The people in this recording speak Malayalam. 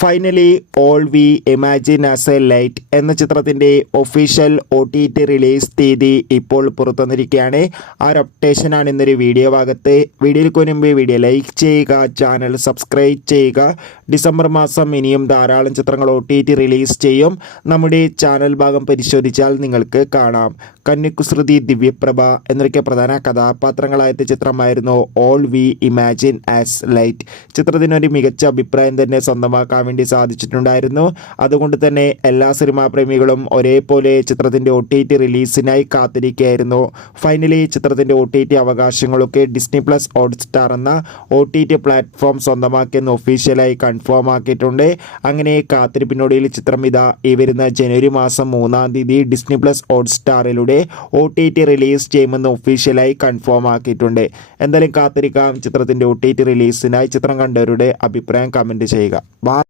Finally all we imagine as A light എന്ന ചിത്രത്തിൻ്റെ ഒഫീഷ്യൽ OTT റിലീസ് തീയതി ഇപ്പോൾ പുറത്തുവന്നിരിക്കുകയാണ്. ആ ഒരു അപ്ഡേഷനാണ് ഇന്നൊരു വീഡിയോ ഭാഗത്ത്. വീഡിയോയ്ക്ക് മുൻപ് വീഡിയോ ലൈക്ക് ചെയ്യുക, ചാനൽ സബ്സ്ക്രൈബ് ചെയ്യുക. ഡിസംബർ മാസം ഇനിയും ധാരാളം ചിത്രങ്ങൾ OTT റിലീസ് ചെയ്യും. നമ്മുടെ ചാനൽ ഭാഗം പരിശോധിച്ചാൽ നിങ്ങൾക്ക് കാണാം. കന്യകുസൃതി, ദിവ്യപ്രഭ എന്നൊക്കെ പ്രധാന കഥാപാത്രങ്ങളായ ചിത്രമായിരുന്നു all we imagine as light. ചിത്രത്തിനൊരു മികച്ച അഭിപ്രായം തന്നെ സ്വന്തമാക്കാൻ വേണ്ടി സാധിച്ചിട്ടുണ്ടായിരുന്നു. അതുകൊണ്ട് തന്നെ എല്ലാ സിനിമാ പ്രേമികളും ഒരേപോലെ ചിത്രത്തിൻ്റെ OTT റിലീസിനായി കാത്തിരിക്കുകയായിരുന്നു. ഫൈനലി ചിത്രത്തിൻ്റെ OTT അവകാശങ്ങളൊക്കെ ഡിസ്നി പ്ലസ് ഹോട്ട്സ്റ്റാർ എന്ന OTT പ്ലാറ്റ്ഫോം സ്വന്തമാക്കിയെന്ന് ഒഫീഷ്യലായി കൺഫേം ആക്കിയിട്ടുണ്ട്. അങ്ങനെ കാത്തിരിപ്പിനൊടുവിൽ ചിത്രം ഇതാ ഈ വരുന്ന ജനുവരി മാസം 3-ാം തീയതി ഡിസ്നി പ്ലസ് ഹോട്ട്സ്റ്റാറിലൂടെ OTT റിലീസ് ചെയ്യുമെന്ന് ഒഫീഷ്യലായി കൺഫേം ആക്കിയിട്ടുണ്ട്. എന്തായാലും കാത്തിരിക്കാം ചിത്രത്തിൻ്റെ OTT റിലീസിനായി. ചിത്രം കണ്ടവരുടെ അഭിപ്രായം കമൻറ്റ് ചെയ്യുക.